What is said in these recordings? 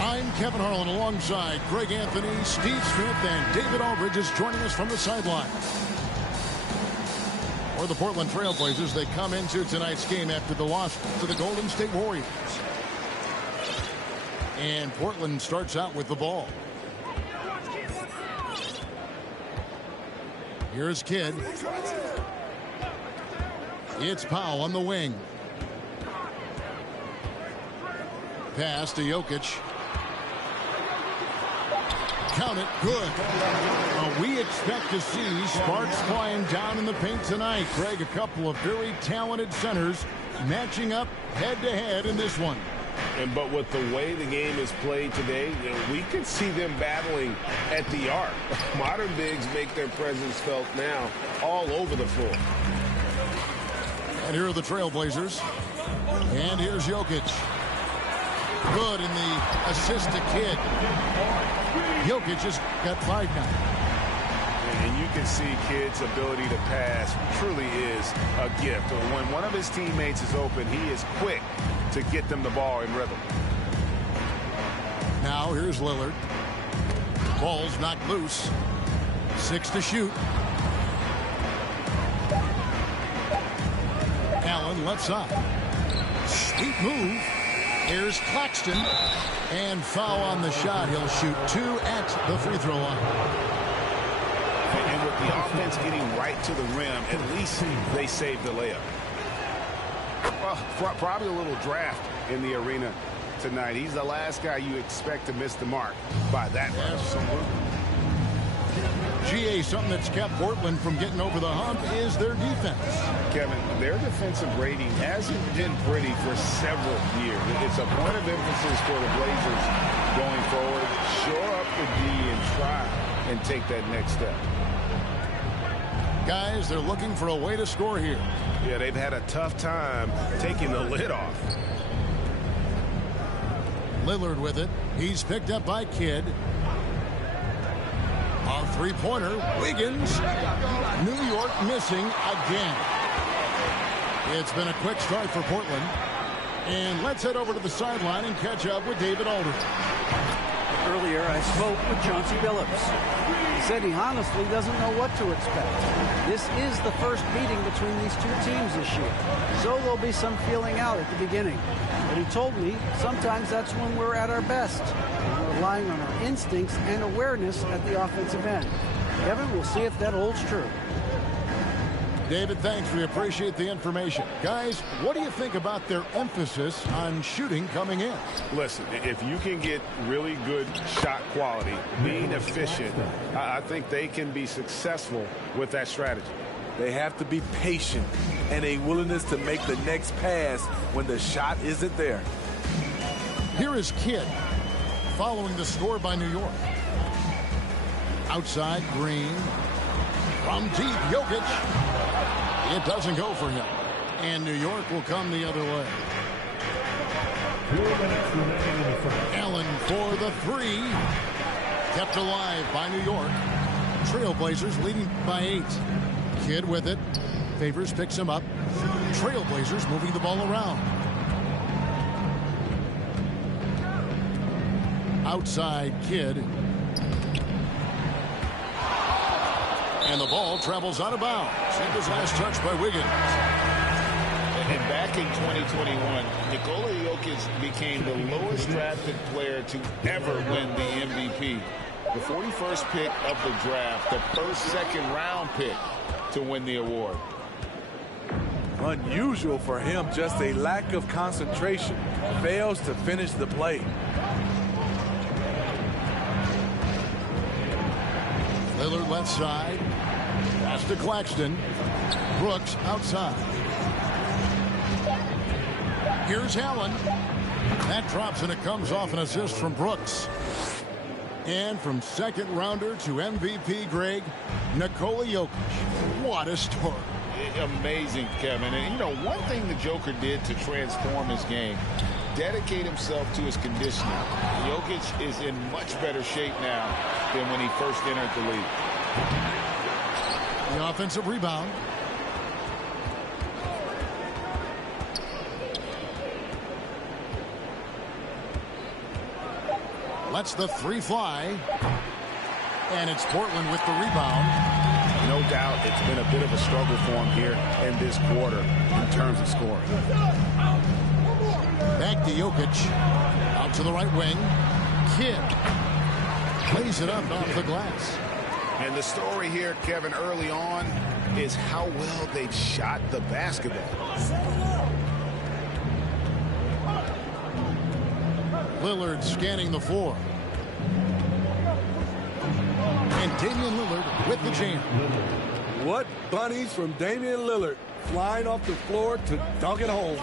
I'm Kevin Harlan alongside Greg Anthony, Steve Smith, and David Aldridge is joining us from the sideline. For the Portland Trail Blazers, they come into tonight's game after the loss to the Golden State Warriors. And Portland starts out with the ball. Here's Kidd. It's Powell on the wing. Pass to Jokic. Count it. Good. We expect to see sparks flying down in the paint tonight. Greg, a couple of very talented centers matching up head-to-head in this one. But with the way the game is played today, we could see them battling at the arc. Modern bigs make their presence felt now all over the floor. And here are the Trailblazers. And here's Jokic. Good in the assist to Kidd. Jokic has got 5 now. And you can see Kidd's ability to pass truly is a gift. When one of his teammates is open, he is quick to get them the ball in rhythm. Now here's Lillard. Ball's knocked loose. 6 to shoot. Allen left side. Sweet move. Here's Claxton. And foul on the shot. He'll shoot 2 at the free throw line. And with the offense getting right to the rim, at least they saved the layup. Well, probably a little draft in the arena tonight. He's the last guy you expect to miss the mark by that much. GA, something that's kept Portland from getting over the hump is their defense. Kevin, their defensive rating hasn't been pretty for several years. It's a point of emphasis for the Blazers going forward. Shore up the D and try and take that next step. Guys, they're looking for a way to score here. Yeah, they've had a tough time taking the lid off. Lillard with it. He's picked up by Kidd. A three-pointer. Wiggins. New York missing again. It's been a quick start for Portland. And let's head over to the sideline and catch up with David Aldridge. Earlier, I spoke with Chauncey Billups. He said he honestly doesn't know what to expect. This is the first meeting between these two teams this year, so there'll be some feeling out at the beginning. But he told me sometimes that's when we're at our best. We're relying on our instincts and awareness at the offensive end. Kevin, we'll see if that holds true. David, thanks. We appreciate the information. Guys, what do you think about their emphasis on shooting coming in? Listen, if you can get really good shot quality, being efficient, I think they can be successful with that strategy. They have to be patient and a willingness to make the next pass when the shot isn't there. Here is Kidd following the score by New York. Outside, Green. From deep, Jokic. It doesn't go for him. And New York will come the other way. Allen for the three. Kept alive by New York. Trailblazers leading by 8. Kidd with it. Favors picks him up. Trailblazers moving the ball around. Outside, Kidd. And the ball travels out of bounds. It was last touch by Wiggins. And back in 2021, Nikola Jokic became the lowest drafted player to ever win the MVP. The 41st pick of the draft, the first second-round pick to win the award. Unusual for him, just a lack of concentration. Fails to finish the play. Lillard left side. Pass to Claxton. Brooks outside. Here's Allen. That drops and it comes off an assist from Brooks. And from second rounder to MVP, Greg, Nikola Jokic. What a story. Amazing, Kevin. And, you know, one thing the Joker did to transform his game, dedicate himself to his conditioning. Jokic is in much better shape now than when he first entered the league. The offensive rebound. Lets the three fly. And it's Portland with the rebound. No doubt it's been a bit of a struggle for him here in this quarter in terms of scoring. Back to Jokic. Out to the right wing. Kidd plays it up off the glass. And the story here, Kevin, early on is how well they've shot the basketball. Lillard scanning the floor. And Damian Lillard with the jam. What bunnies from Damian Lillard, flying off the floor to dunk it home.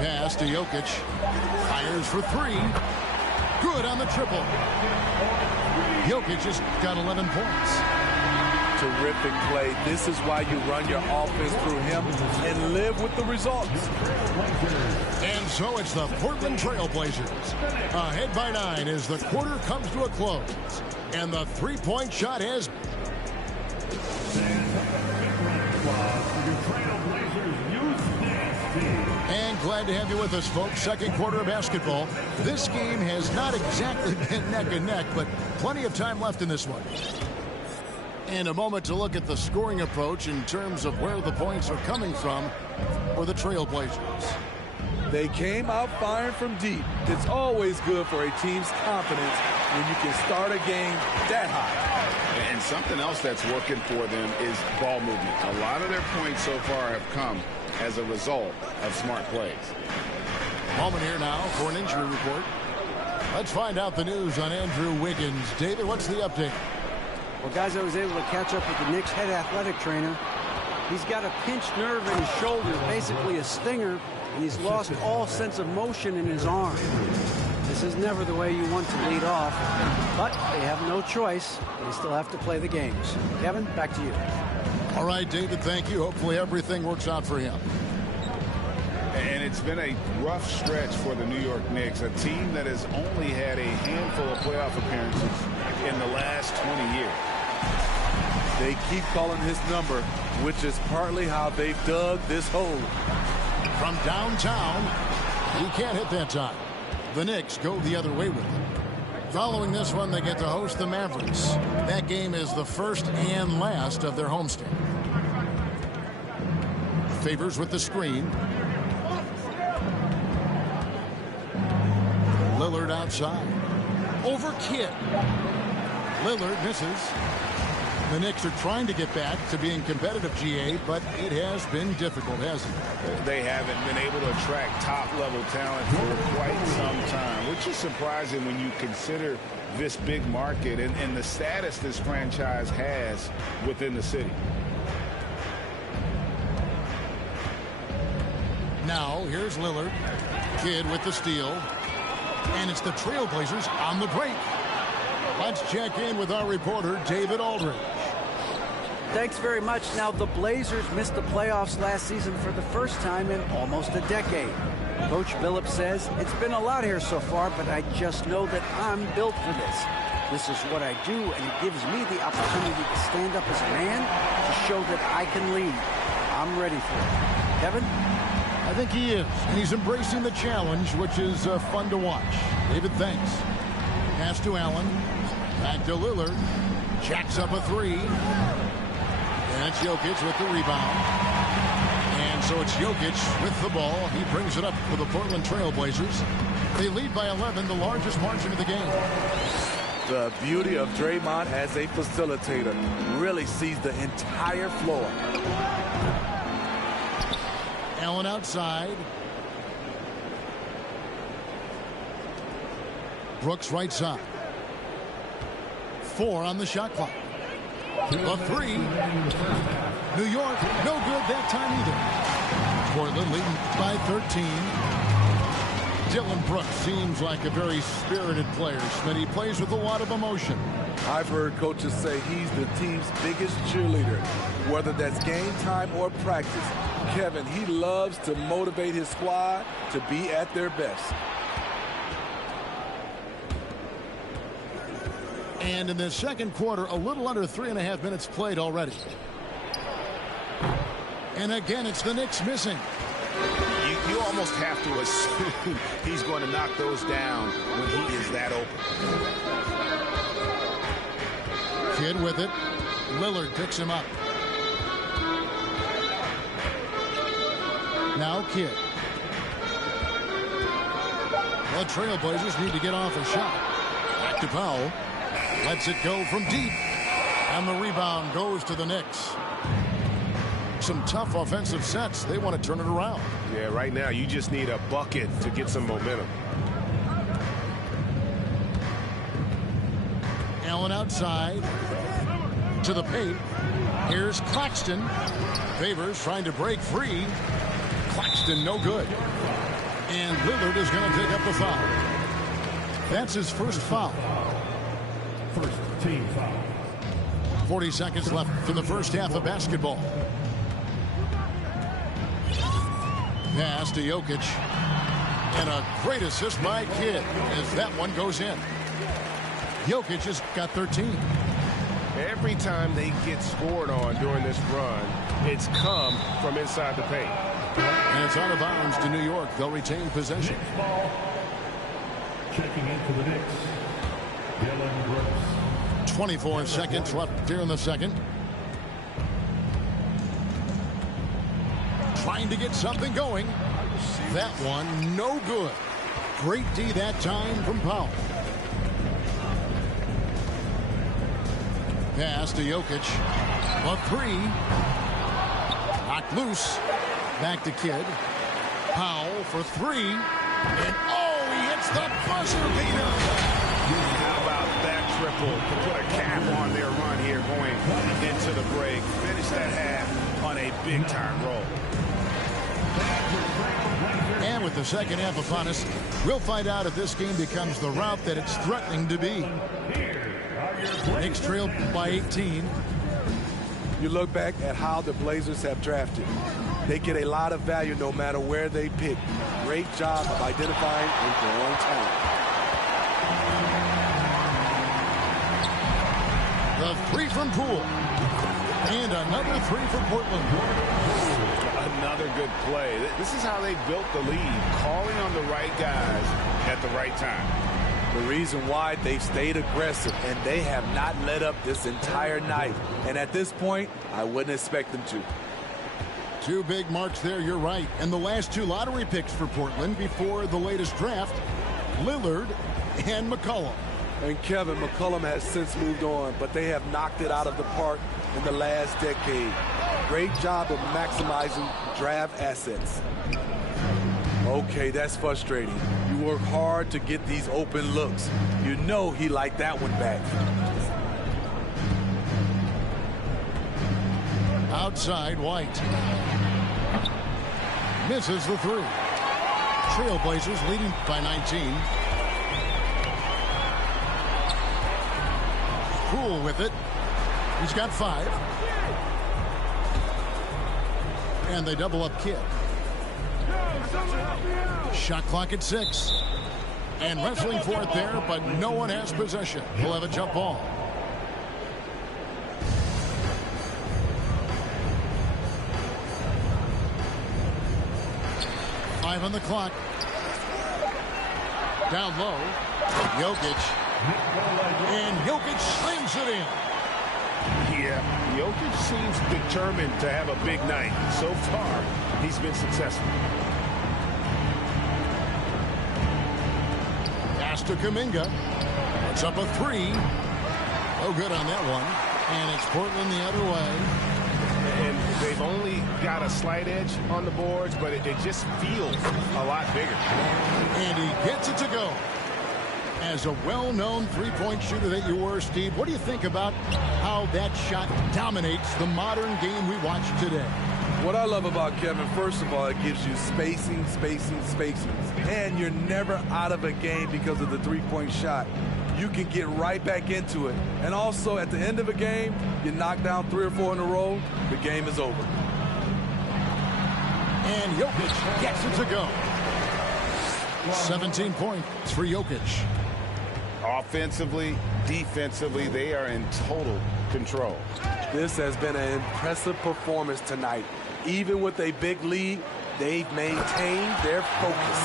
Pass to Jokic. Fires for three. Good on the triple. Jokic just got 11 points. Terrific play. This is why you run your offense through him and live with the results. And so it's the Portland Trail Blazers ahead by 9 as the quarter comes to a close. And the three-point shot has... And glad to have you with us, folks. Second quarter of basketball. This game has not exactly been neck and neck, but plenty of time left in this one. And a moment to look at the scoring approach in terms of where the points are coming from for the Trailblazers. They came out firing from deep. It's always good for a team's confidence when you can start a game that high. And something else that's working for them is ball movement. A lot of their points so far have come as a result of smart plays. Moment here now for an injury report. Let's find out the news on Andrew Wiggins. David, what's the update? Well, guys, I was able to catch up with the Knicks head athletic trainer. He's got a pinched nerve in his shoulder, basically a stinger, and he's lost all sense of motion in his arm. This is never the way you want to lead off, but they have no choice. They still have to play the games. Kevin, back to you. All right, David, thank you. Hopefully everything works out for him. And it's been a rough stretch for the New York Knicks, a team that has only had a handful of playoff appearances in the last 20 years. They keep calling his number, which is partly how they've dug this hole. From downtown, he can't hit that time. The Knicks go the other way with it. Following this one, they get to host the Mavericks. That game is the first and last of their homestand. Favors with the screen. Lillard outside. Over Kidd. Lillard misses. The Knicks are trying to get back to being competitive, GA, but it has been difficult, hasn't it? They haven't been able to attract top-level talent for quite some time, which is surprising when you consider this big market and the status this franchise has within the city. Now, here's Lillard. Kidd with the steal. And it's the Trailblazers on the break. Let's check in with our reporter, David Aldridge. Thanks very much. Now, the Blazers missed the playoffs last season for the first time in almost a decade. Coach Billups says, it's been a lot here so far, but I just know that I'm built for this. This is what I do, and it gives me the opportunity to stand up as a man to show that I can lead. I'm ready for it. Kevin? I think he is, and he's embracing the challenge, which is fun to watch. David, thanks. Pass to Allen. Back to Lillard. Jacks up a three. And it's Jokic with the rebound. And so it's Jokic with the ball. He brings it up for the Portland Trailblazers. They lead by 11, the largest margin of the game. The beauty of Draymond as a facilitator really sees the entire floor. Allen outside. Brooks right side. 4 on the shot clock. A three. New York, no good that time either. Portland leading by 13. Dylan Brooks seems like a very spirited player, but he plays with a lot of emotion. I've heard coaches say he's the team's biggest cheerleader, whether that's game time or practice. Kevin, he loves to motivate his squad to be at their best. And in the second quarter, a little under 3.5 minutes played already. And again, it's the Knicks missing. You You almost have to assume he's going to knock those down when he is that open. Kidd with it. Lillard picks him up. Now Kidd. The Trailblazers need to get off a shot. Back to Powell. Lets it go from deep. And the rebound goes to the Knicks. Some tough offensive sets. They want to turn it around. Yeah, right now you just need a bucket to get some momentum. Allen outside to the paint. Here's Claxton. Favors trying to break free. Claxton no good. And Lillard is going to pick up the foul. That's his first foul. First team foul. 40 seconds left in the first half of basketball. Pass to Jokic. And a great assist by Kidd as that one goes in. Jokic has got 13. Every time they get scored on during this run, it's come from inside the paint. And it's out of bounds to New York. They'll retain possession. Knicks ball. Checking in for the Knicks. Dylan Brooks. 24 seconds left here in the second. Trying to get something going. That one no good. Great D that time from Powell. Pass to Jokic. A three. Knocked loose. Back to Kidd. Powell for three. And oh, he hits the buzzer beater. How about that triple to put a cap on their run here going into the break? Finish that half on a big-time roll. And with the second half upon us, we'll find out if this game becomes the rout that it's threatening to be. Knicks trailed by 18. You look back at how the Blazers have drafted. They get a lot of value no matter where they pick. Great job of identifying their own talent. The three from Poole. And another three from Portland. Another good play. This is how they built the lead, calling on the right guys at the right time. The reason why they've stayed aggressive, and they have not let up this entire night. And at this point, I wouldn't expect them to. Two big marks there, you're right. And the last two lottery picks for Portland before the latest draft, Lillard and McCollum. And Kevin, McCollum has since moved on, but they have knocked it out of the park in the last decade. Great job of maximizing draft assets. Okay, that's frustrating. You work hard to get these open looks. You know he liked that one back. Outside, White. Misses the three. Trailblazers leading by 19. Poole with it. He's got 5. And they double up Kidd. Shot clock at 6. And wrestling for it there, but no one has possession. He'll have a jump ball. Five on the clock. Down low. Jokic. And Jokic slings it in. Yeah, Jokic seems determined to have a big night. So far, he's been successful. Pass to Kuminga. It's up a 3. No good on that one. And it's Portland the other way. And they've only got a slight edge on the boards, but it just feels a lot bigger. And he gets it to go. As a well-known three-point shooter that you were, Steve, what do you think about how that shot dominates the modern game we watch today? What I love about Kevin, first of all, it gives you spacing. And you're never out of a game because of the three-point shot. You can get right back into it. And also, at the end of a game, you knock down 3 or 4 in a row, the game is over. And Jokic gets it to go. 17 points for Jokic. Offensively, defensively, they are in total control. This has been an impressive performance tonight. Even with a big lead, they've maintained their focus.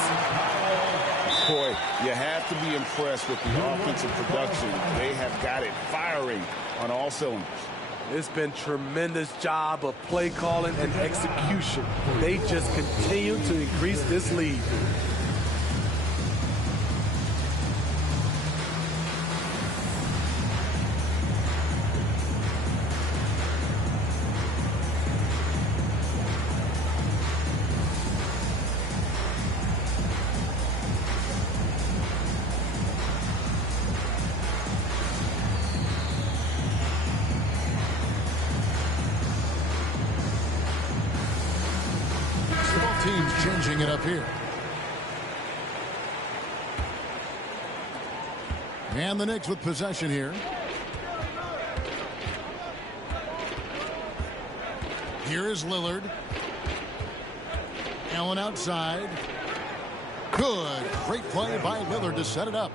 Boy, you have to be impressed with the offensive production. They have got it firing on all cylinders. It's been tremendous job of play calling and execution. They just continue to increase this lead. Teams changing it up here. And the Knicks with possession here. Here is Lillard. Allen outside. Good. Great play by Lillard to set it up.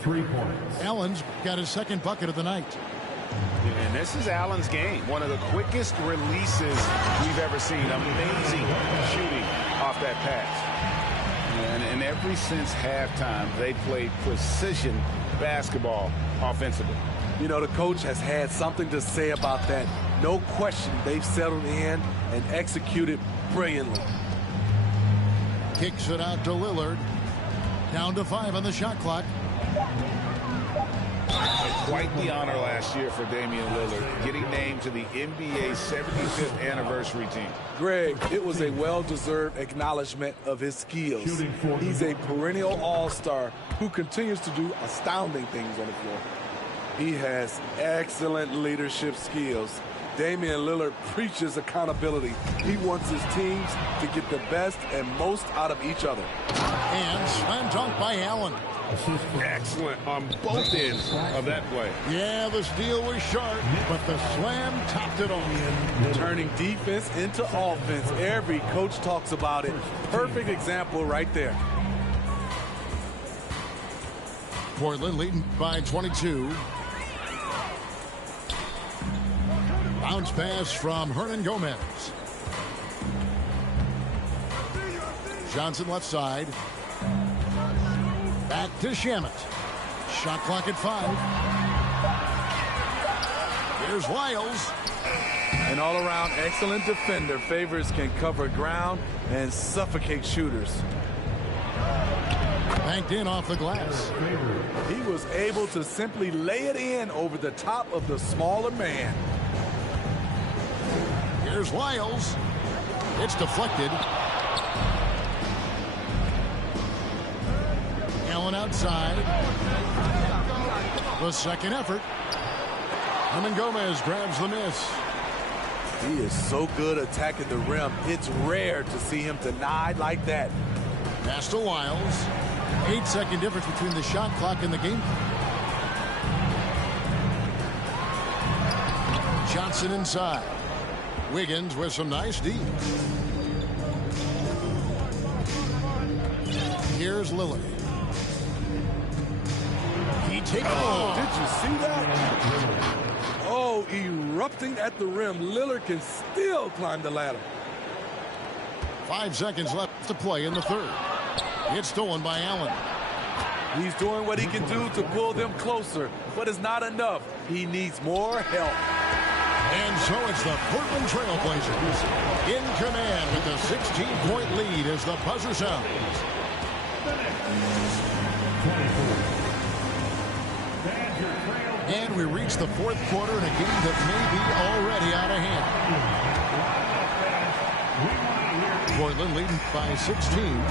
3 points. Allen's got his second bucket of the night. And this is Allen's game. One of the quickest releases we've ever seen. Amazing shooting off that pass. And ever since halftime, they played precision basketball offensively. You know, the coach has had something to say about that. No question, they've settled in and executed brilliantly. Kicks it out to Lillard. Down to 5 on the shot clock. Quite the honor last year for Damian Lillard, getting named to the NBA 75th anniversary team. Greg, it was a well-deserved acknowledgement of his skills. He's a perennial all-star who continues to do astounding things on the floor. He has excellent leadership skills. Damian Lillard preaches accountability. He wants his teams to get the best and most out of each other. And slam dunk by Allen. Excellent on both ends of that play. Yeah, the steal was sharp, but the slam topped it off. Turning defense into offense. Every coach talks about it. Perfect example right there. Portland leading by 22. Bounce pass from Hernan Gomez. Johnson left side. Back to Shamet. Shot clock at 5. Here's Wiles. An all-around excellent defender. Favors can cover ground and suffocate shooters. Banked in off the glass. He was able to simply lay it in over the top of the smaller man. Here's Wiles. It's deflected. Allen outside. The second effort. Hernan Gomez grabs the miss. He is so good attacking the rim. It's rare to see him denied like that. Pass to Wiles. 8-second difference between the shot clock and the game. Johnson inside. Wiggins with some nice D. Here's Lillard. He takes did you see that? Oh, erupting at the rim. Lillard can still climb the ladder. 5 seconds left to play in the third. It's stolen by Allen. He's doing what he can do to pull them closer, but it's not enough. He needs more help. And so it's the Portland Trail Blazers in command with a 16-point lead as the buzzer sounds. And we reach the fourth quarter in a game that may be already out of hand. Portland leading by 16.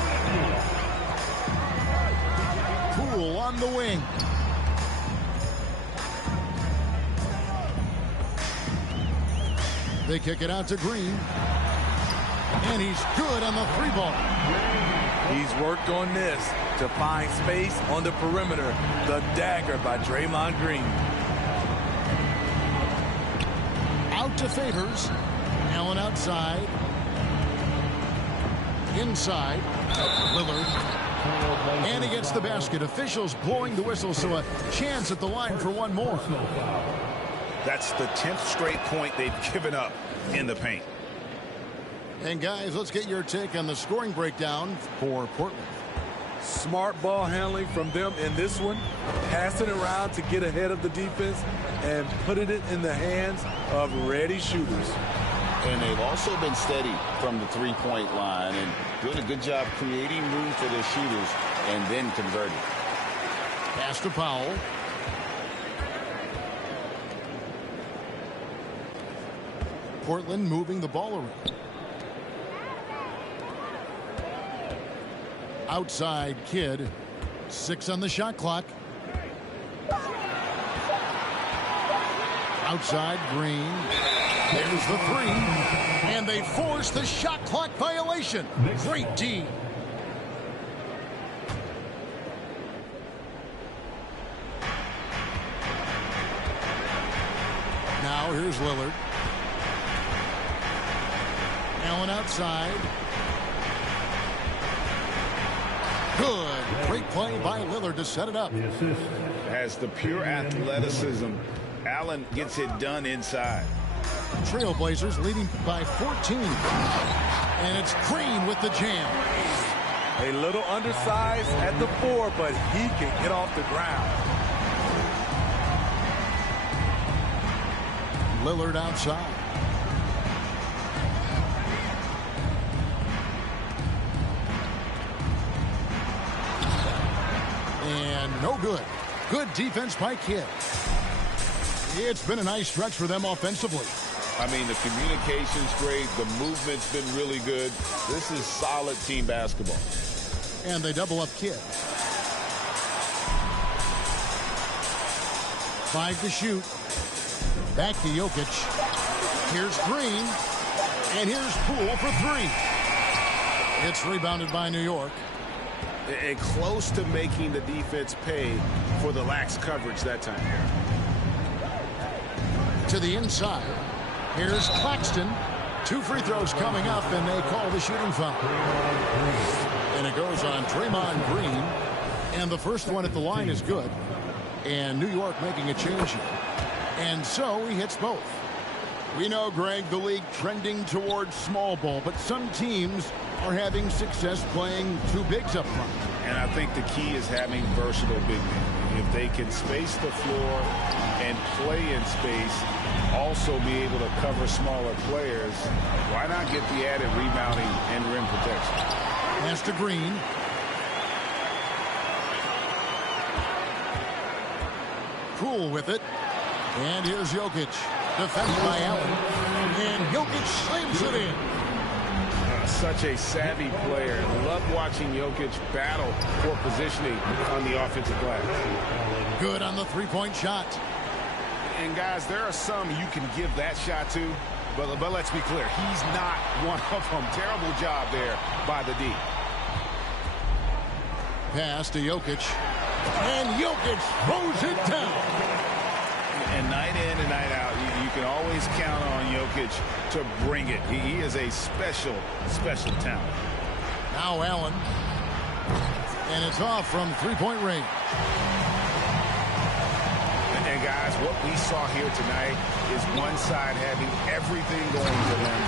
Poole on the wing. They kick it out to Green. And he's good on the 3-ball. He's worked on this to find space on the perimeter. The dagger by Draymond Green. Out to Favors. Allen outside. Inside. Lillard. And he gets the basket. Officials blowing the whistle, so a chance at the line for one more. That's the 10th straight point they've given up in the paint. And guys, let's get your take on the scoring breakdown for Portland. Smart ball handling from them in this one, passing it around to get ahead of the defense and putting it in the hands of ready shooters. And they've also been steady from the three-point line and doing a good job creating room for their shooters and then converting. Pass to Powell. Portland moving the ball around. Outside Kidd. 6 on the shot clock. Outside Green. There's the 3. And they force the shot clock violation. Great D. Now here's Lillard. Allen outside. Good. Great play by Lillard to set it up. Has the pure athleticism. Allen gets it done inside. Trailblazers leading by 14. And it's Green with the jam. A little undersized at the 4, but he can get off the ground. Lillard outside. And no good. Good defense by Kidd. It's been a nice stretch for them offensively. I mean, the communication's great. The movement's been really good. This is solid team basketball. And they double up Kidd. 5 to shoot. Back to Jokic. Here's Green. And here's Poole for 3. It's rebounded by New York. And close to making the defense pay for the lax coverage that time. To the inside. Here's Claxton. 2 free throws coming up, and they call the shooting foul. And it goes on Draymond Green. And the first one at the line is good. And New York making a change here. And so he hits both. We know, Greg, the league trending towards small ball, but some teams are having success playing 2 bigs up front. And I think the key is having versatile big men. If they can space the floor and play in space, also be able to cover smaller players, why not get the added rebounding and rim protection? Pass to Green. Poole with it. And here's Jokic. Defended by Allen. And Jokic slams it in. Such a savvy player. Love watching Jokic battle for positioning on the offensive glass. Good on the 3-point shot. And guys, there are some you can give that shot to, but let's be clear, he's not one of them. Terrible job there by the D. Pass to Jokic. And Jokic throws it down. And night in and night out, you can always count on Jokic to bring it. He is a special, special talent. Now Allen. And it's off from 3-point range. And guys, what we saw here tonight is one side having everything going for them.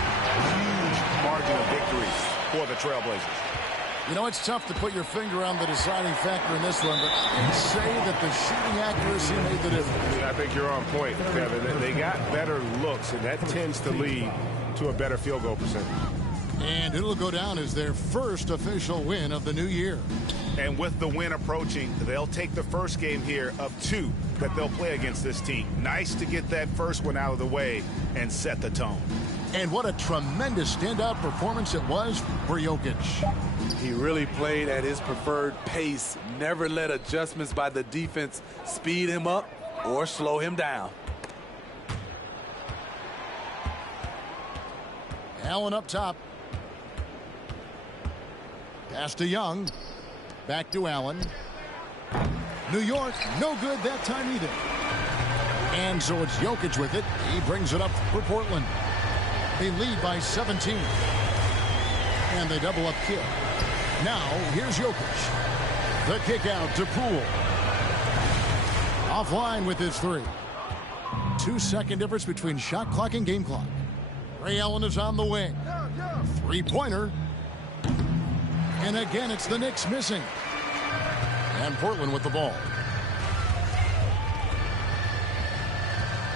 Huge margin of victory for the Trailblazers. You know, it's tough to put your finger on the deciding factor in this one, but you'd say that the shooting accuracy made the difference. I think you're on point, Kevin. They got better looks, and that tends to lead to a better field goal percentage. And it'll go down as their first official win of the new year. And with the win approaching, they'll take the first game here of 2 that they'll play against this team. Nice to get that first one out of the way and set the tone. And what a tremendous standout performance it was for Jokic. He really played at his preferred pace, never let adjustments by the defense speed him up or slow him down. Allen up top. Pass to Young. Back to Allen. New York, no good that time either. And so it's Jokic with it. He brings it up for Portland. They lead by 17. And they double up Kidd. Now, here's Jokic. The kick out to Poole. Offline with his 3. 2-second difference between shot clock and game clock. Ray Allen is on the wing. Three-pointer. And again, it's the Knicks missing. And Portland with the ball.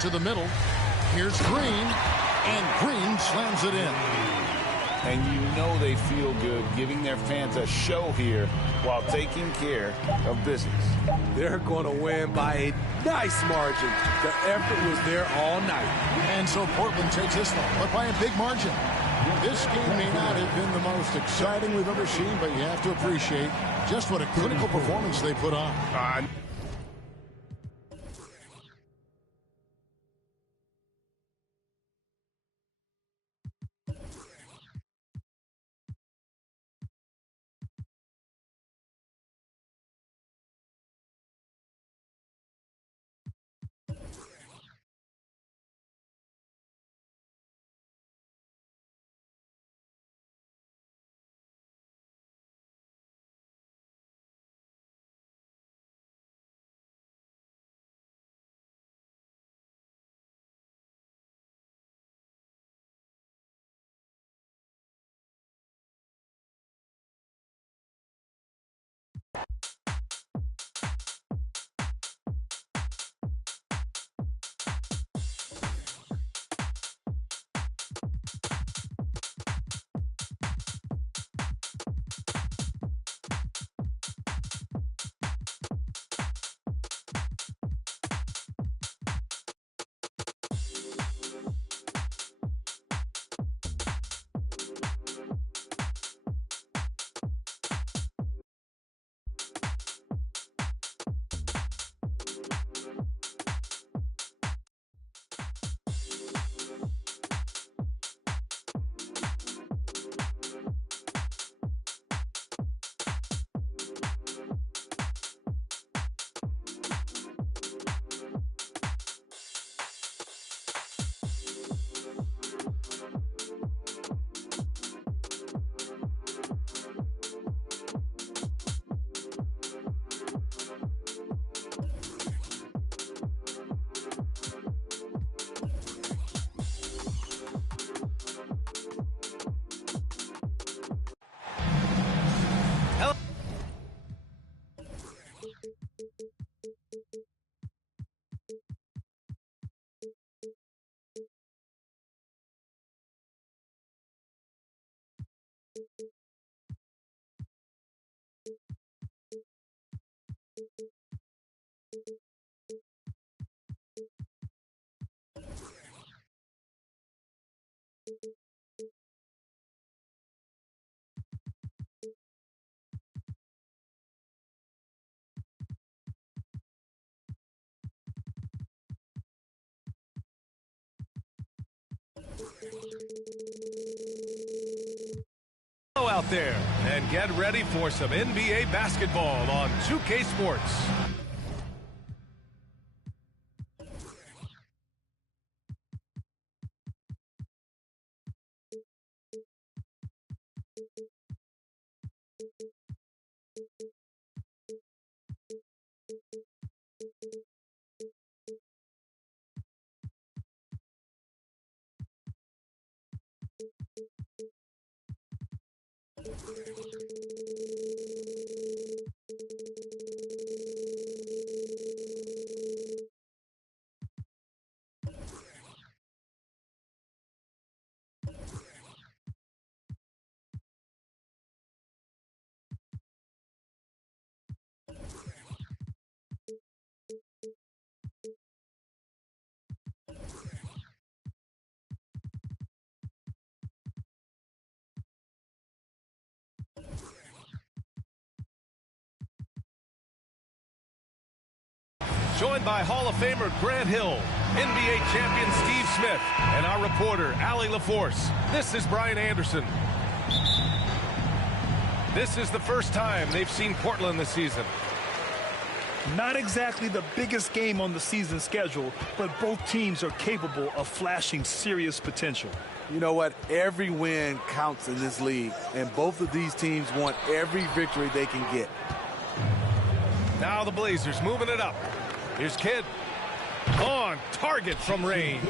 To the middle. Here's Green. And Green slams it in. And you know they feel good giving their fans a show here while taking care of business. They're going to win by a nice margin. The effort was there all night. And so Portland takes this one, but by a big margin. This game may not have been the most exciting we've ever seen, but you have to appreciate just what a clinical performance they put on. Out there and get ready for some NBA basketball on 2K Sports. Joined by Hall of Famer Grant Hill, NBA champion Steve Smith, and our reporter, Allie LaForce. This is Brian Anderson. This is the first time they've seen Portland this season. Not exactly the biggest game on the season schedule, but both teams are capable of flashing serious potential. You know what? Every win counts in this league, and both of these teams want every victory they can get. Now the Blazers moving it up. Here's Kidd. On target from range.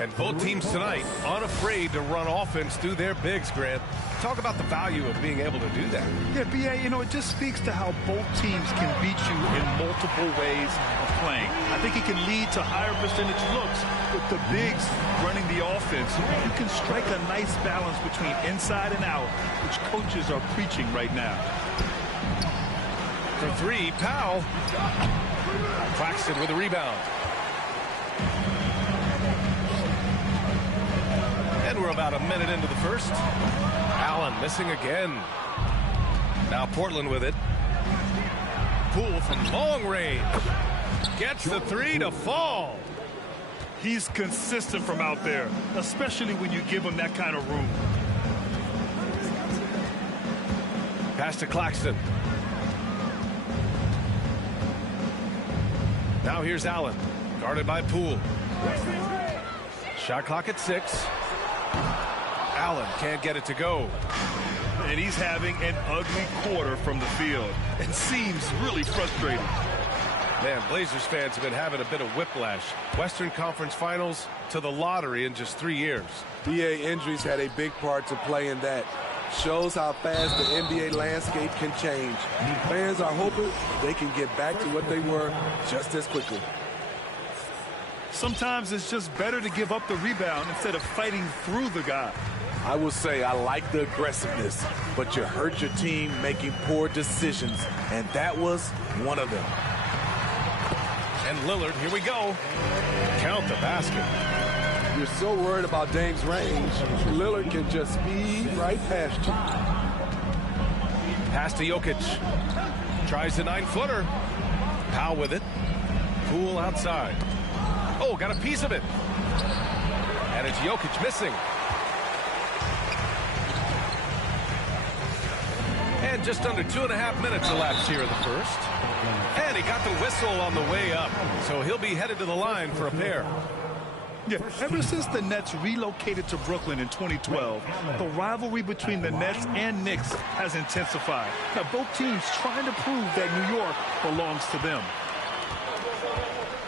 And both teams tonight unafraid to run offense through their bigs, Grant. Talk about the value of being able to do that. Yeah, B.A., you know, it just speaks to how both teams can beat you in multiple ways of playing. I think it can lead to higher percentage looks with the bigs running the offense. You can strike a nice balance between inside and out, which coaches are preaching right now. For three, Powell. Claxton with a rebound. And we're about a minute into the first. Allen missing again. Now Portland with it. Poole from long range. Gets the three to fall. He's consistent from out there, especially when you give him that kind of room. Pass to Claxton. Now here's Allen, guarded by Poole. Shot clock at 6. Allen can't get it to go. And he's having an ugly quarter from the field. It seems really frustrating. Man, Blazers fans have been having a bit of whiplash. Western Conference Finals to the lottery in just 3 years. BA injuries had a big part to play in that. Shows how fast the NBA landscape can change. Fans are hoping they can get back to what they were just as quickly. Sometimes it's just better to give up the rebound instead of fighting through the guy. I will say I like the aggressiveness, but you hurt your team making poor decisions, and that was one of them. And Lillard, here we go. Count the basket. You're so worried about Dame's range, Lillard can just speed right past you. Pass to Jokic. Tries the 9-footer. Powell with it. Poole outside. Oh, got a piece of it. And it's Jokic missing. And just under 2.5 minutes elapsed here in the first. And he got the whistle on the way up. So he'll be headed to the line for a pair. Yeah, ever since the Nets relocated to Brooklyn in 2012, the rivalry between the Nets and Knicks has intensified. Now, both teams trying to prove that New York belongs to them.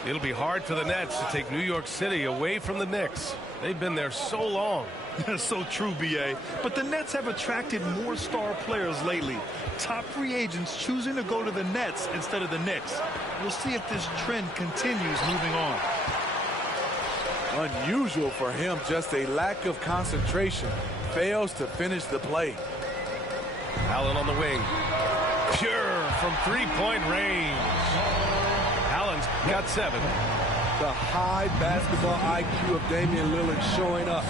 It'll be hard for the Nets to take New York City away from the Knicks. They've been there so long. That's so true, B.A. But the Nets have attracted more star players lately. Top free agents choosing to go to the Nets instead of the Knicks. We'll see if this trend continues moving on. Unusual for him, just a lack of concentration. Fails to finish the play. Allen on the wing. Pure from three-point range. Allen's got 7. The high basketball IQ of Damian Lillard showing up,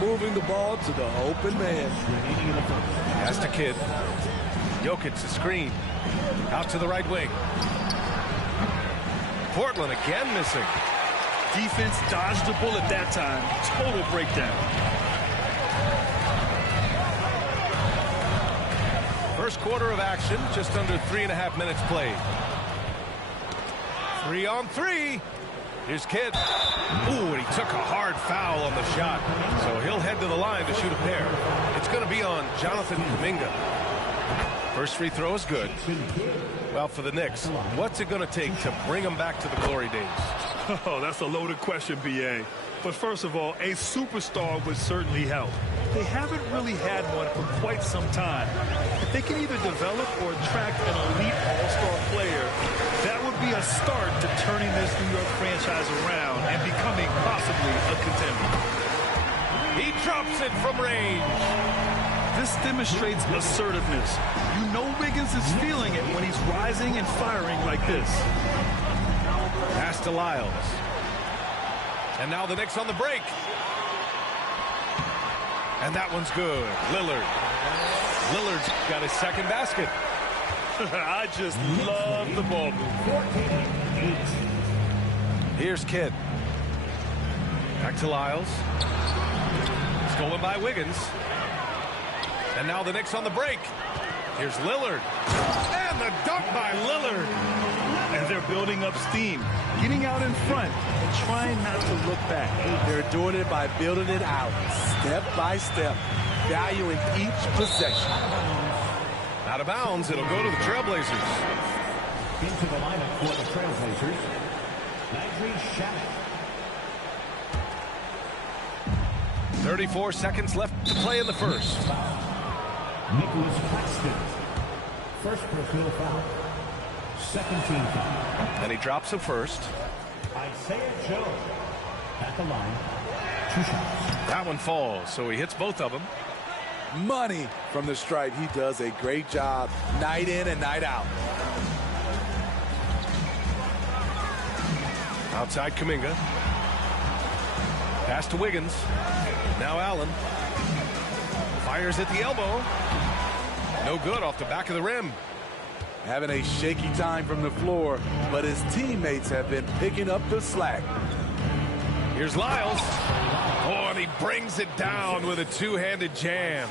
moving the ball to the open man. Pass to Kidd. Jokic the screen. Out to the right wing. Portland again missing. Defense dodged the bullet that time. Total breakdown. First quarter of action, just under 3.5 minutes played. 3 on 3. Here's Kidd. Ooh, and he took a hard foul on the shot. So he'll head to the line to shoot a pair. It's going to be on Jonathan Kuminga. First free throw is good. Well, for the Knicks, what's it going to take to bring them back to the glory days? Oh, that's a loaded question, B.A. But first of all, a superstar would certainly help. They haven't really had one for quite some time. If they can either develop or attract an elite all-star player, that would be a start to turning this New York franchise around and becoming possibly a contender. He drops it from range. This demonstrates assertiveness. You know Wiggins is feeling it when he's rising and firing like this. Pass to Lyles. And now the Knicks on the break. And that one's good. Lillard. Lillard's got his second basket. I just love the ball move. Here's Kidd. Back to Lyles. Stolen by Wiggins. And now the Knicks on the break. Here's Lillard. And the dunk by Lillard. And they're building up steam, getting out in front and trying not to look back. They're doing it by building it out, step by step, valuing each possession. Out of bounds, it'll go to the Trailblazers. Into the lineup for the Trailblazers, Landry Shamet. 34 seconds left to play in the first. Nicholas Claxton. First personal foul. Second team foul. And he drops him first. Isaiah Joe at the line. 2 shots. That one falls, so he hits both of them. Money from the stripe. He does a great job night in and night out. Outside Kuminga. Pass to Wiggins. Now Allen. Fires at the elbow. No good off the back of the rim. Having a shaky time from the floor, but his teammates have been picking up the slack. Here's Lyles. Oh, and he brings it down with a two-handed jam.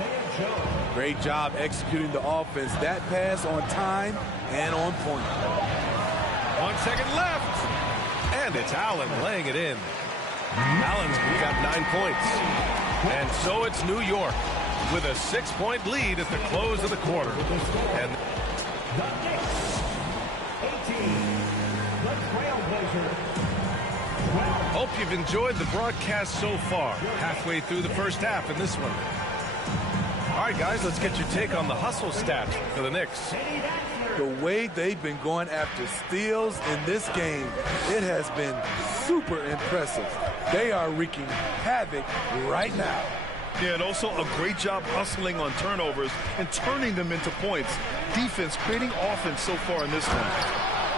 Great job executing the offense. That pass on time and on point. 1 second left. And it's Allen laying it in. Allen's got 9 points. And so it's New York with a 6-point lead at the close of the quarter. And The Knicks, 18. The Trailblazer, 12. hope you've enjoyed the broadcast so far. Halfway through the first half in this one. All right, guys, let's get your take on the hustle stats for the Knicks. The way they've been going after steals in this game, it has been super impressive. They are wreaking havoc right now. Yeah, and also a great job hustling on turnovers and turning them into points. Defense creating offense so far in this one.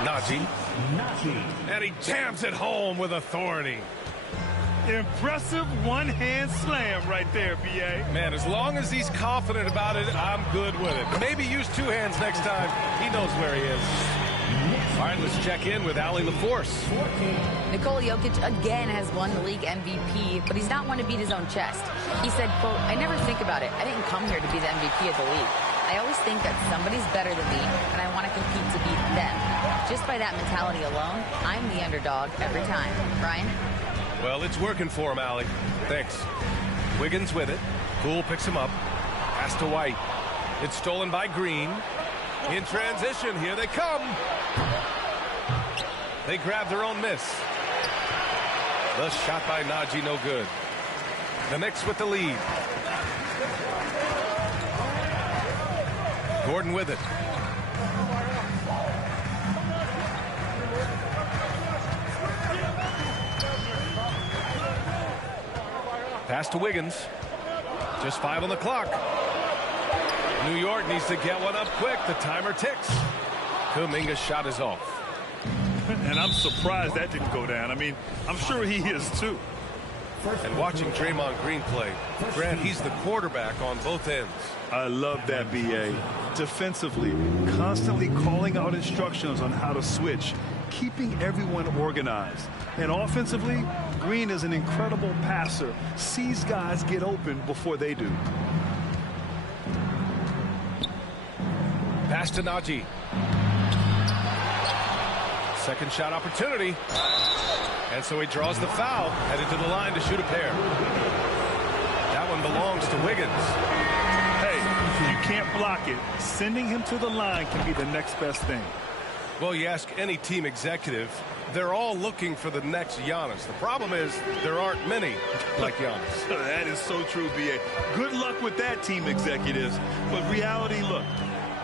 Najee. And he jams it home with authority. Impressive one-hand slam right there, B.A. Man, as long as he's confident about it, I'm good with it. Maybe use 2 hands next time. He knows where he is. All right, let's check in with Allie LaForce. Nikola Jokic again has won the league MVP, but he's not one to beat his own chest. He said, quote, "I never think about it. I didn't come here to be the MVP of the league. I always think that somebody's better than me, and I want to compete to beat them. Just by that mentality alone, I'm the underdog every time." Brian? Well, it's working for him, Allie. Thanks. Wiggins with it. Poole picks him up. Pass to White. It's stolen by Green. In transition, here they come. They grab their own miss. The shot by Najee, no good. The Knicks with the lead. Gordon with it. Pass to Wiggins. Just 5 on the clock. New York needs to get one up quick. The timer ticks. Kuminga's shot is off. And I'm surprised that didn't go down. I mean, I'm sure he is too. And watching Draymond Green play, Grant, he's the quarterback on both ends. I love that, B.A. Defensively, constantly calling out instructions on how to switch, keeping everyone organized. And offensively, Green is an incredible passer, sees guys get open before they do. Pass to Najee. Second shot opportunity. And so he draws the foul, headed to the line to shoot a pair. That one belongs to Wiggins. Hey, if you can't block it, sending him to the line can be the next best thing. Well, you ask any team executive, they're all looking for the next Giannis. The problem is there aren't many like Giannis. That is so true, B.A. Good luck with that, team executives. But reality, look,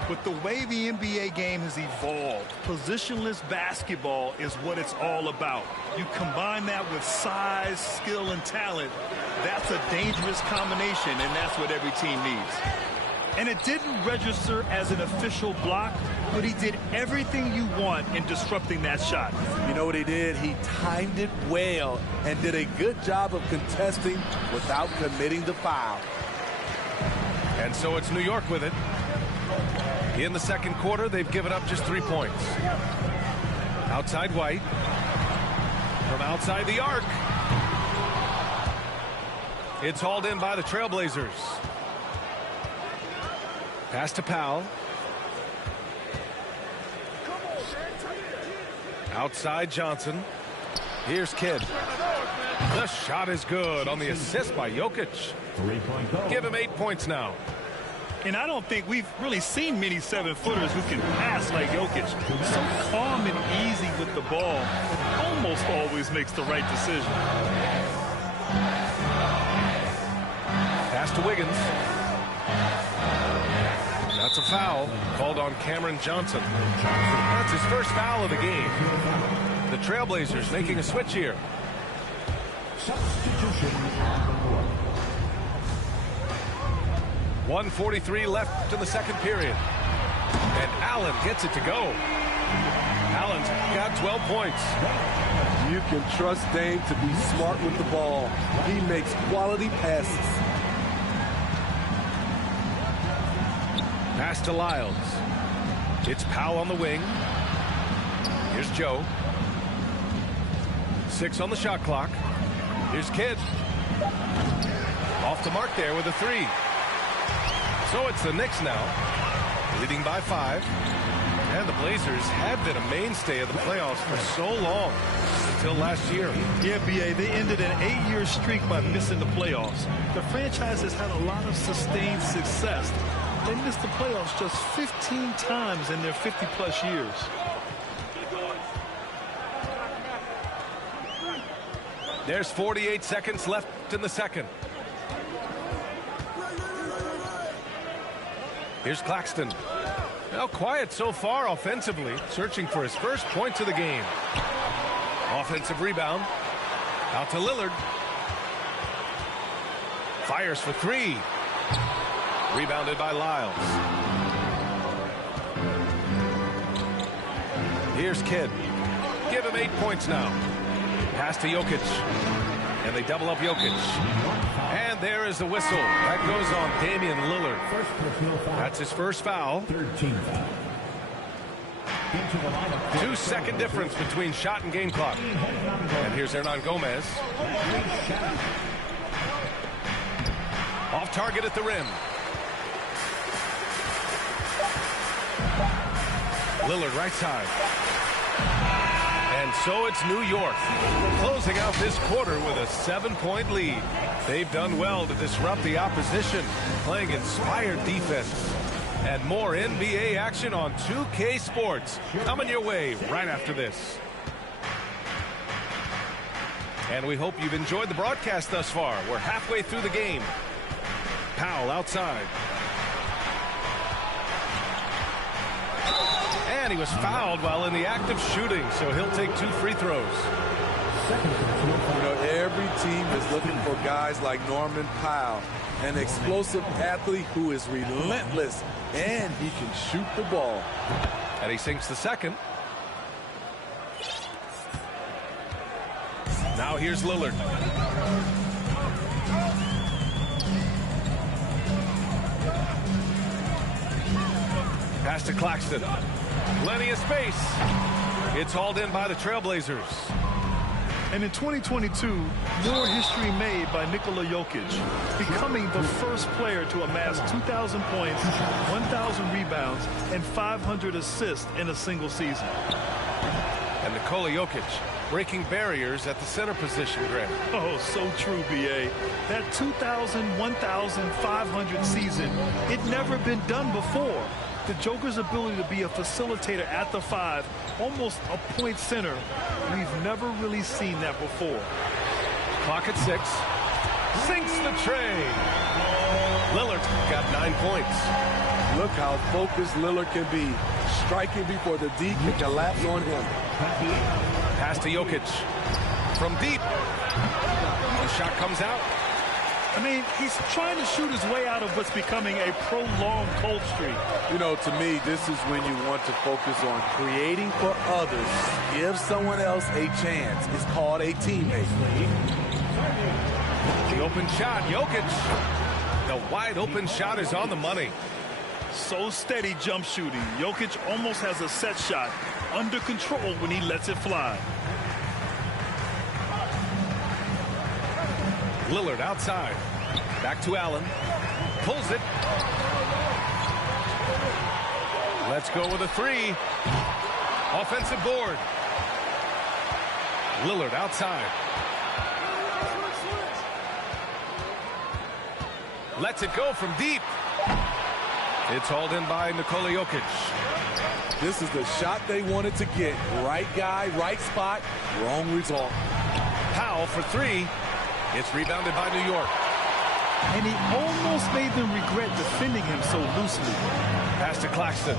with the way the NBA game has evolved, positionless basketball is what it's all about. You combine that with size, skill, and talent, that's a dangerous combination, and that's what every team needs. And it didn't register as an official block, but he did everything you want in disrupting that shot. You know what he did? He timed it well and did a good job of contesting without committing the foul. And so it's New York with it. In the second quarter, they've given up just 3 points. Outside White. From outside the arc. It's hauled in by the Trailblazers. Pass to Powell. Outside Johnson. Here's Kidd. The shot is good on the assist by Jokic. 3-point goal. Give him 8 points now. And I don't think we've really seen many 7-footers who can pass like Jokic. So calm and easy with the ball. Almost always makes the right decision. Pass to Wiggins. That's a foul called on Cameron Johnson. That's his first foul of the game. The Trailblazers making a switch here. Substitution on the court. 1:43 left in the second period. And Allen gets it to go. Allen's got 12 points. You can trust Dame to be smart with the ball. He makes quality passes. Pass to Lyles. It's Powell on the wing. Here's Joe. 6 on the shot clock. Here's Kidd. Off the mark there with a 3. So it's the Knicks now, leading by 5. And the Blazers have been a mainstay of the playoffs for so long, until last year. Yeah, B.A., they ended an 8-year streak by missing the playoffs. The franchise has had a lot of sustained success. They missed the playoffs just 15 times in their 50-plus years. There's 48 seconds left in the second. Here's Claxton. Well, quiet so far offensively, searching for his first points of the game. Offensive rebound. Out to Lillard. Fires for 3. Rebounded by Lyles. Here's Kidd. Give him 8 points now. Pass to Jokic. And they double up Jokic. And there is the whistle. That goes on Damian Lillard. That's his first foul. 13 foul. 2-second difference between shot and game clock. And here's Hernan Gomez. Off target at the rim. Lillard right side. And so it's New York closing out this quarter with a 7-point lead. They've done well to disrupt the opposition, playing inspired defense. And more NBA action on 2K Sports coming your way right after this. And we hope you've enjoyed the broadcast thus far. We're halfway through the game. Powell outside. And he was fouled while in the act of shooting, so he'll take 2 free throws. You know, every team is looking for guys like Norman Powell, an explosive athlete who is relentless, and he can shoot the ball. And he sinks the second. Now here's Lillard. Pass to Claxton. Plenty of space. It's hauled in by the Trailblazers. And in 2022, more history made by Nikola Jokic, becoming the first player to amass 2,000 points, 1,000 rebounds, and 500 assists in a single season. And Nikola Jokic breaking barriers at the center position, Greg. Oh, so true, B.A. That 2,000, 1,500 season, it never been done before. The Joker's ability to be a facilitator at the 5, almost a point center, we've never really seen that before. Clock at 6. Sinks the tray. Lillard got 9 points. Look how focused Lillard can be. Striking before the D can collapse on him. Pass to Jokic. From deep. The shot comes out. I mean, he's trying to shoot his way out of what's becoming a prolonged cold streak. You know, to me, this is when you want to focus on creating for others. Give someone else a chance. It's called a teammate. The open shot, Jokic. The wide open shot is on the money. So steady jump shooting. Jokic almost has a set shot under control when he lets it fly. Lillard outside. Back to Allen. Pulls it. Let's go with a 3. Offensive board. Lillard outside. Lets it go from deep. It's hauled in by Nikola Jokic. This is the shot they wanted to get. Right guy, right spot, wrong result. Powell for 3. It's rebounded by New York. and he almost made them regret defending him so loosely. Pass to Claxton.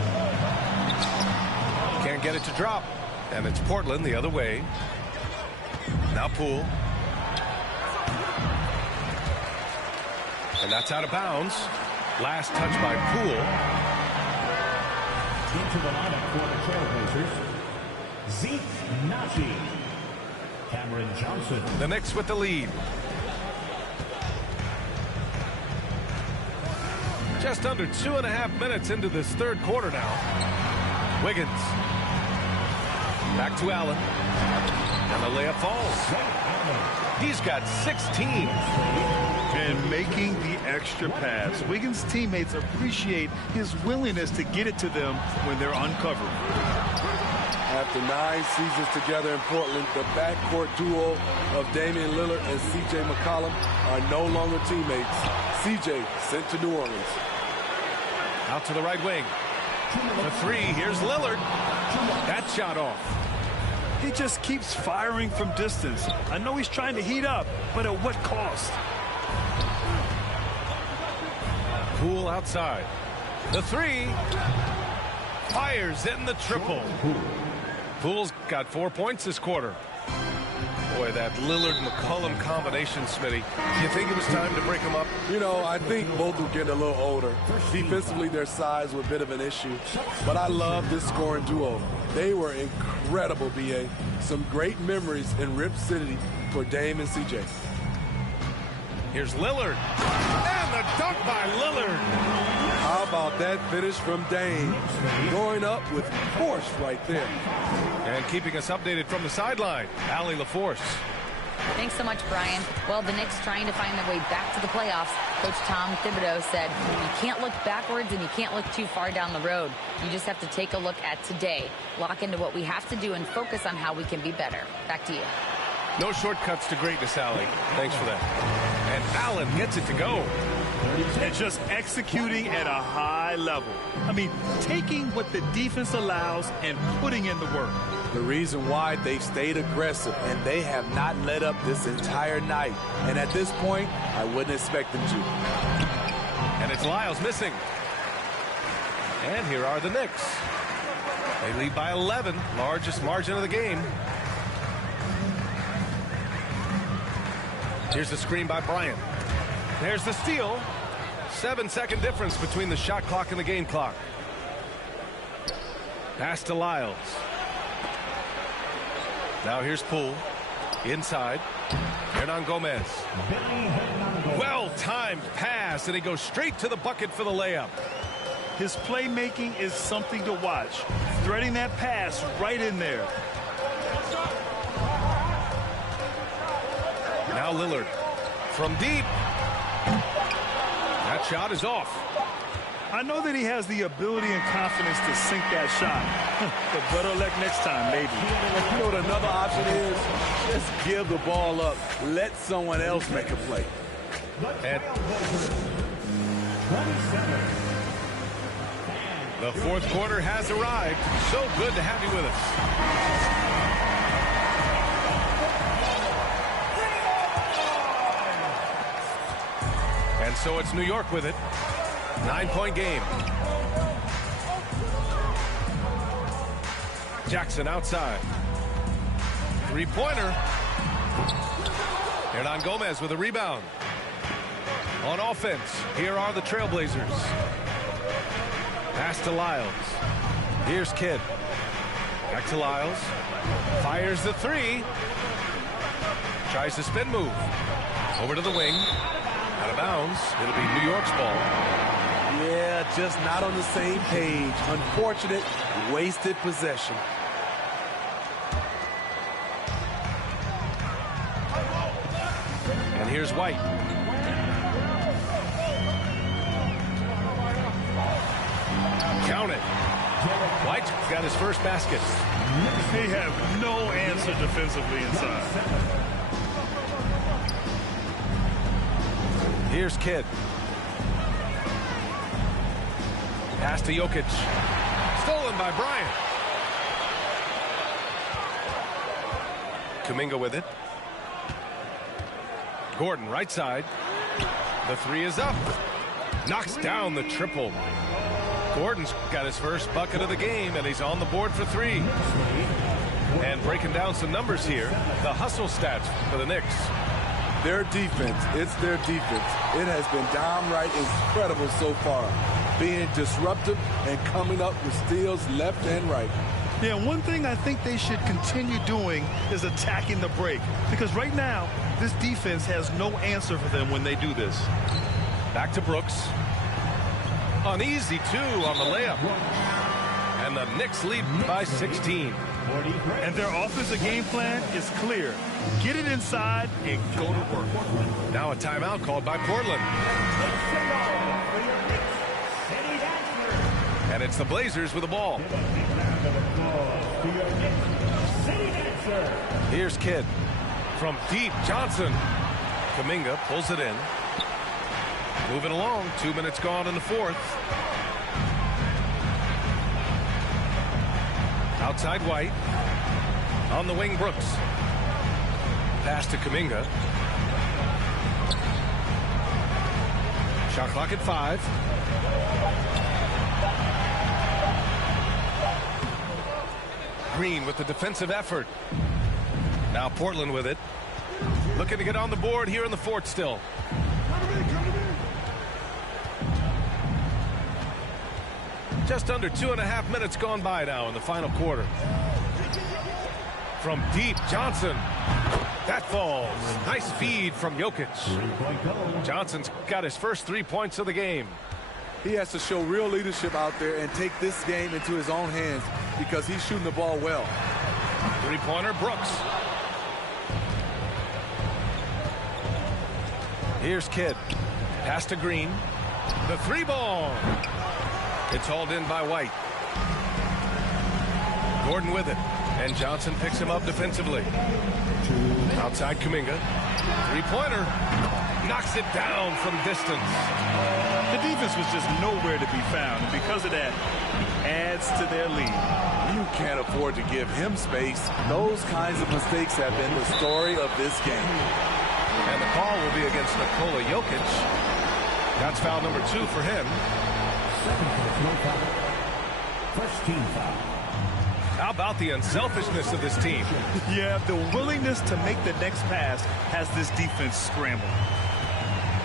Can't get it to drop. And it's Portland the other way. Now Poole. And that's out of bounds. Last touch by Poole. Into the lineup for the Trailblazers, Zeke Naji. Cameron Johnson. The Knicks with the lead. Just under 2.5 minutes into this third quarter now. Wiggins. Back to Allen. And the layup falls. He's got 16. And making the extra pass. Wiggins' teammates appreciate his willingness to get it to them when they're uncovered. After 9 seasons together in Portland, the backcourt duo of Damian Lillard and C.J. McCollum are no longer teammates. C.J. sent to New Orleans. Out to the right wing. The three. Here's Lillard. That shot off. He just keeps firing from distance. I know he's trying to heat up, but at what cost? Poole outside. The three. Fires in the triple. Poole's got 4 points this quarter. Boy, that Lillard-McCollum combination, Smitty. Do you think it was time to break them up? You know, I think both were getting a little older. Defensively, their size was a bit of an issue. But I love this scoring duo. They were incredible, B.A. Some great memories in Rip City for Dame and C.J. Here's Lillard. And the dunk by Lillard. How about that finish from Dame? Going up with force right there. And keeping us updated from the sideline, Allie LaForce. Thanks so much, Brian. Well, the Knicks trying to find their way back to the playoffs. Coach Tom Thibodeau said, you can't look backwards and you can't look too far down the road. You just have to take a look at today, lock into what we have to do, and focus on how we can be better. Back to you. No shortcuts to greatness, Allie. Thanks for that. And Allen gets it to go. And just executing at a high level. I mean, taking what the defense allows and putting in the work. The reason why they've stayed aggressive and they have not let up this entire night. And at this point, I wouldn't expect them to. And it's Lyles missing. And here are the Knicks. They lead by 11, largest margin of the game. Here's the screen by Bryant. There's the steal. 7-second difference between the shot clock and the game clock. Pass to Lyles. Now here's Poole. Inside. Hernan Gomez. Well-timed pass, and he goes straight to the bucket for the layup. His playmaking is something to watch. Threading that pass right in there. Now Lillard from deep. That shot is off. I know that he has the ability and confidence to sink that shot. But better luck next time, maybe. You know what another option is? Just give the ball up. Let someone else make a play. And the fourth quarter has arrived. So good to have you with us. And so it's New York with it. 9-point game. Jackson outside. Three-pointer. Hernan Gomez with a rebound. On offense, here are the Trailblazers. Pass to Lyles. Here's Kidd. Back to Lyles. Fires the three. Tries the spin move. Over to the wing. Out of bounds. It'll be New York's ball. Yeah, just not on the same page. Unfortunate, wasted possession. And here's White. Count it. White's got his first basket. They have no answer defensively inside. Here's Kidd. Pass to Jokic. Stolen by Bryant. Kuminga with it. Gordon right side. The three is up. Knocks down the triple. Gordon's got his first bucket of the game, and he's on the board for three. And breaking down some numbers here, the hustle stats for the Knicks. Their defense, it's their defense. It has been downright incredible so far, being disruptive and coming up with steals left and right. Yeah, one thing I think they should continue doing is attacking the break, because right now, this defense has no answer for them when they do this. Back to Brooks. An easy two on the layup. And the Knicks lead by 16. And their offensive game plan is clear. Get it inside and go to work. Now a timeout called by Portland. And it's the Blazers with the ball. Here's Kidd. From deep, Johnson. Kuminga pulls it in. Moving along, 2 minutes gone in the fourth. Outside White. On the wing, Brooks. Pass to Kuminga. Shot clock at 5. Green with the defensive effort. Now Portland with it. Looking to get on the board here in the fourth still. Just under 2.5 minutes gone by now in the final quarter. From deep, Johnson. That falls. Nice feed from Jokic. Johnson's got his first 3 points of the game. He has to show real leadership out there and take this game into his own hands because he's shooting the ball well. Three-pointer, Brooks. Here's Kidd. Pass to Green. The three ball. It's hauled in by White. Gordon with it. And Johnson picks him up defensively. Outside Kuminga. Three-pointer. Knocks it down from distance. The defense was just nowhere to be found. And because of that, adds to their lead. You can't afford to give him space. Those kinds of mistakes have been the story of this game. And the call will be against Nikola Jokic. That's foul number 2 for him. First team foul. How about the unselfishness of this team? Yeah, the willingness to make the next pass has this defense scrambled.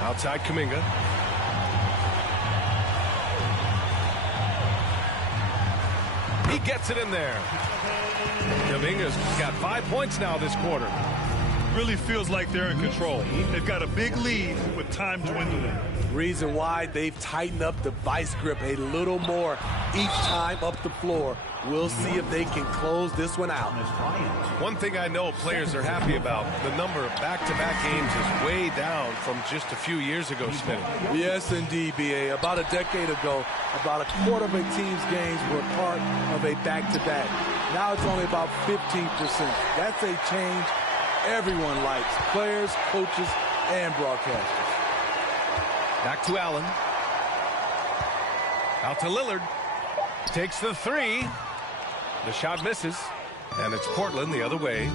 Outside Kuminga. He gets it in there. Kuminga's got 5 points now this quarter. Really feels like they're in control. They've got a big lead with time dwindling. Reason why they've tightened up the vice grip a little more each time up the floor. We'll see if they can close this one out. One thing I know players are happy about, the number of back-to-back games is way down from just a few years ago, Smith. Yes, indeed, B.A. About a decade ago, about a quarter of a team's games were part of a back-to-back. Now it's only about 15%. That's a change everyone likes, players, coaches, and broadcasters. Back to Allen. Out to Lillard. Takes the three. The shot misses. And it's Portland the other way.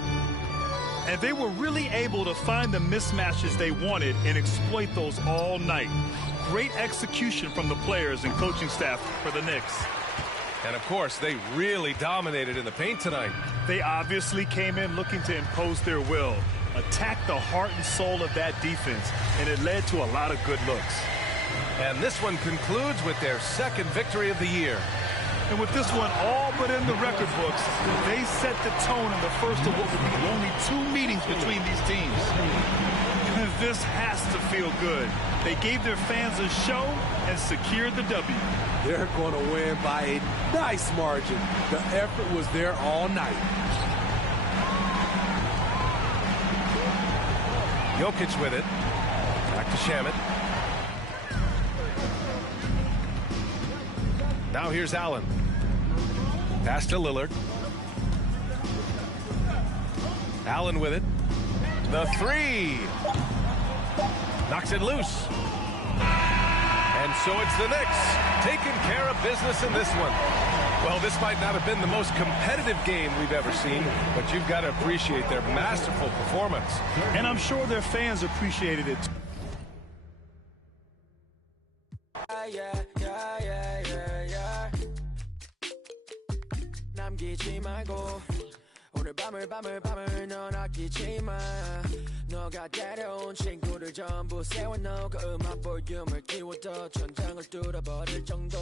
And they were really able to find the mismatches they wanted and exploit those all night. Great execution from the players and coaching staff for the Knicks. And, of course, they really dominated in the paint tonight. They obviously came in looking to impose their will, attack the heart and soul of that defense, and it led to a lot of good looks. And this one concludes with their second victory of the year. And with this one all but in the record books, they set the tone in the first of what would be only 2 meetings between these teams. This has to feel good. They gave their fans a show and secured the W. They're going to win by a nice margin. The effort was there all night. Jokic with it. Back to Shamet. Now here's Allen. Pass to Lillard. Allen with it. The three. Knocks it loose. And so it's the Knicks taking care of business in this one. Well, this might not have been the most competitive game we've ever seen, but you've got to appreciate their masterful performance. And I'm sure their fans appreciated it too. 숨기지 말고 오늘 밤을 넌 아끼지 마 너가 데려온 친구들 전부 세워놓고 음악 볼륨을 키워도 천장을 뚫어버릴 정도